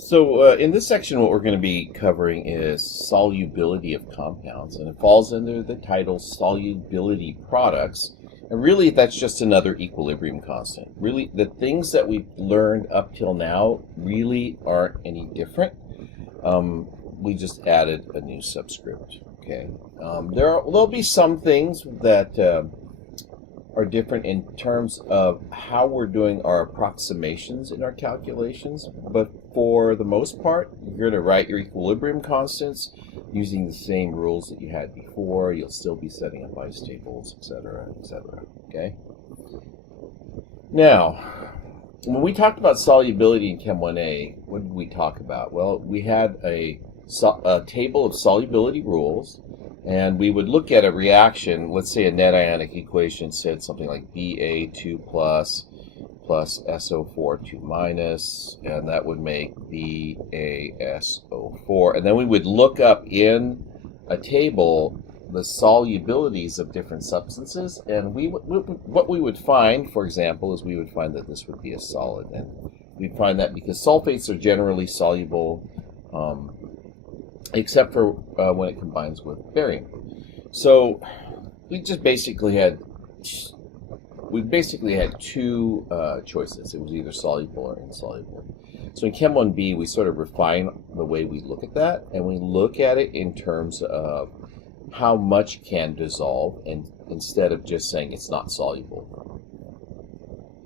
So in this section, what we're going to be covering is solubility of compounds, and it falls under the title Solubility Products. And really, that's just another equilibrium constant. Really, the things that we've learned up till now really aren't any different. We just added a new subscript. Okay, there'll be some things that are different in terms of how we're doing our approximations in our calculations, but for the most part, you're going to write your equilibrium constants using the same rules that you had before. You'll still be setting up ice tables, etc., etc. Okay? Now, when we talked about solubility in Chem 1A, what did we talk about? Well, we had a table of solubility rules, and we would look at a reaction. Let's say a net ionic equation said something like Ba2 plus SO4 2 minus, and that would make BaSO4. And then we would look up in a table the solubilities of different substances, and what we would find, for example, is we would find that this would be a solid. And we'd find that because sulfates are generally soluble, except for when it combines with barium. So we basically had two choices. It was either soluble or insoluble. So in Chem 1B, we sort of refine the way we look at that, and we look at it in terms of how much can dissolve, and instead of just saying it's not soluble.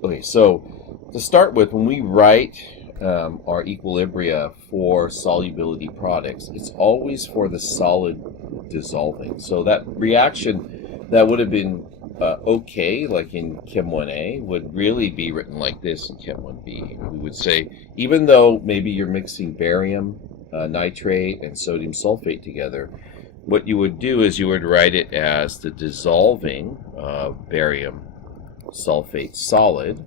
Okay, so to start with, when we write our equilibria for solubility products, it's always for the solid dissolving. So that reaction that would have been okay, like in Chem 1A, would really be written like this in Chem 1B. We would say, even though maybe you're mixing barium nitrate and sodium sulfate together, what you would do is you would write it as the dissolving of barium sulfate solid.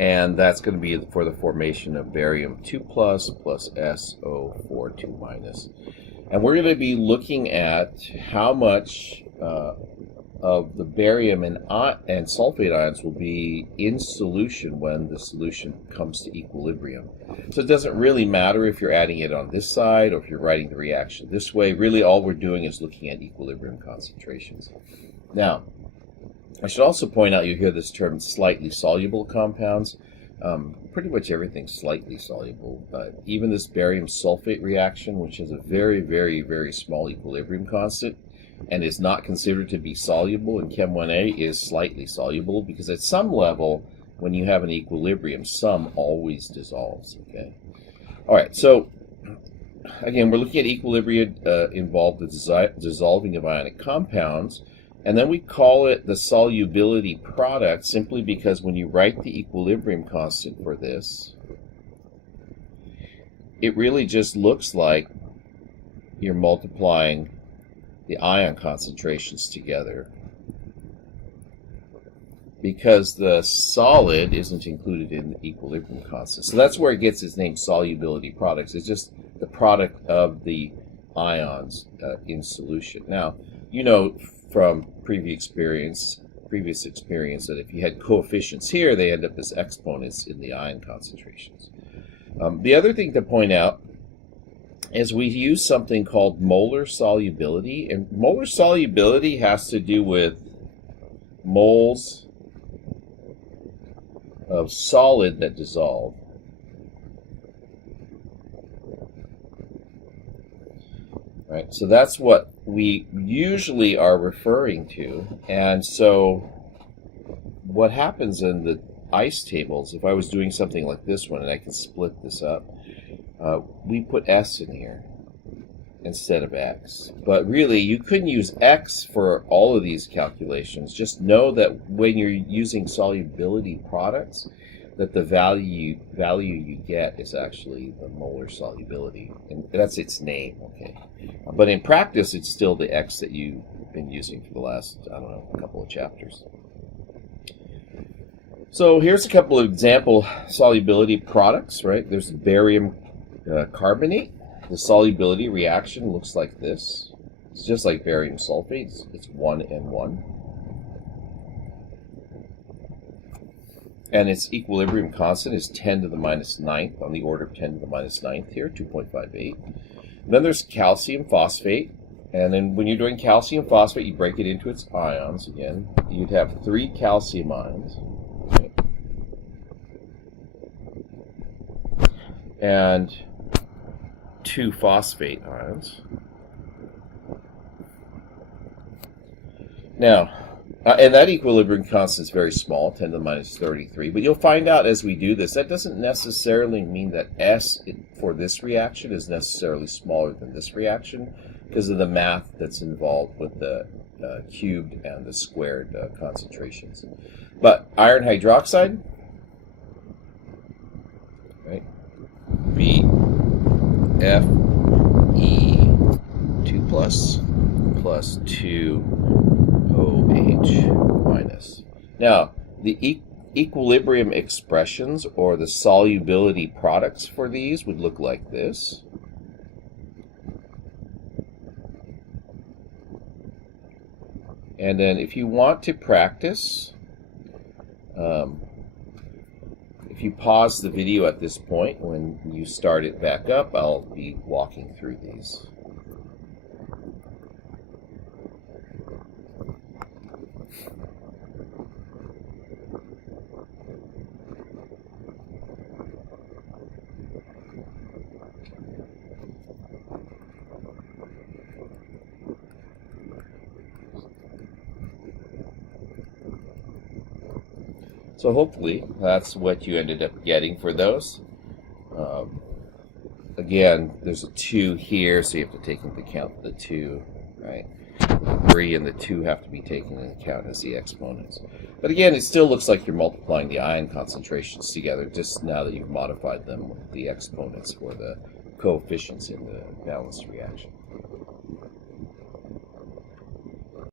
And that's going to be for the formation of barium 2 plus SO4 2 minus. And we're going to be looking at how much of the barium and sulfate ions will be in solution when the solution comes to equilibrium. So it doesn't really matter if you're adding it on this side or if you're writing the reaction this way. Really, all we're doing is looking at equilibrium concentrations. Now, I should also point out, you hear this term slightly soluble compounds. Pretty much everything's slightly soluble. Even this barium sulfate reaction, which has a very, very, very small equilibrium constant and is not considered to be soluble in Chem 1A, is slightly soluble because at some level, when you have an equilibrium, some always dissolves. Okay. All right. So again, we're looking at equilibria involved with dissolving of ionic compounds. And then we call it the solubility product simply because when you write the equilibrium constant for this, it really just looks like you're multiplying the ion concentrations together, because the solid isn't included in the equilibrium constant. So that's where it gets its name, solubility products. It's just the product of the ions in solution. Now, you know from previous experience that if you had coefficients here, they end up as exponents in the ion concentrations. The other thing to point out is we use something called molar solubility, and molar solubility has to do with moles of solid that dissolve. Right, so that's what we usually are referring to. And so what happens in the ice tables, if I was doing something like this one, and I can split this up, we put S in here instead of X. But really, you couldn't use X for all of these calculations. Just know that when you're using solubility products, that the value you get is actually the molar solubility, and that's its name. Okay, but in practice, it's still the X that you've been using for the last, I don't know, couple of chapters. So here's a couple of example solubility products. Right, there's barium carbonate. The solubility reaction looks like this. It's just like barium sulfate. It's 1 and 1. And its equilibrium constant is 10 to the minus ninth, on the order of 10 to the minus ninth here, 2.58. Then there's calcium phosphate. And then when you're doing calcium phosphate, you break it into its ions again. You'd have 3 calcium ions. Right? And 2 phosphate ions. Now, and that equilibrium constant is very small, 10 to the minus 33. But you'll find out as we do this, that doesn't necessarily mean that S for this reaction is necessarily smaller than this reaction, because of the math that's involved with the cubed and the squared concentrations. But iron hydroxide, right? BFE2 plus 2OH minus. Now, the equilibrium expressions or the solubility products for these would look like this. And then if you want to practice, if you pause the video at this point, when you start it back up, I'll be walking through these. So hopefully that's what you ended up getting for those. Again, there's a 2 here, so you have to take into account the 2, right? 3 and the 2 have to be taken into account as the exponents. But again, it still looks like you're multiplying the ion concentrations together, just now that you've modified them with the exponents for the coefficients in the balanced reaction.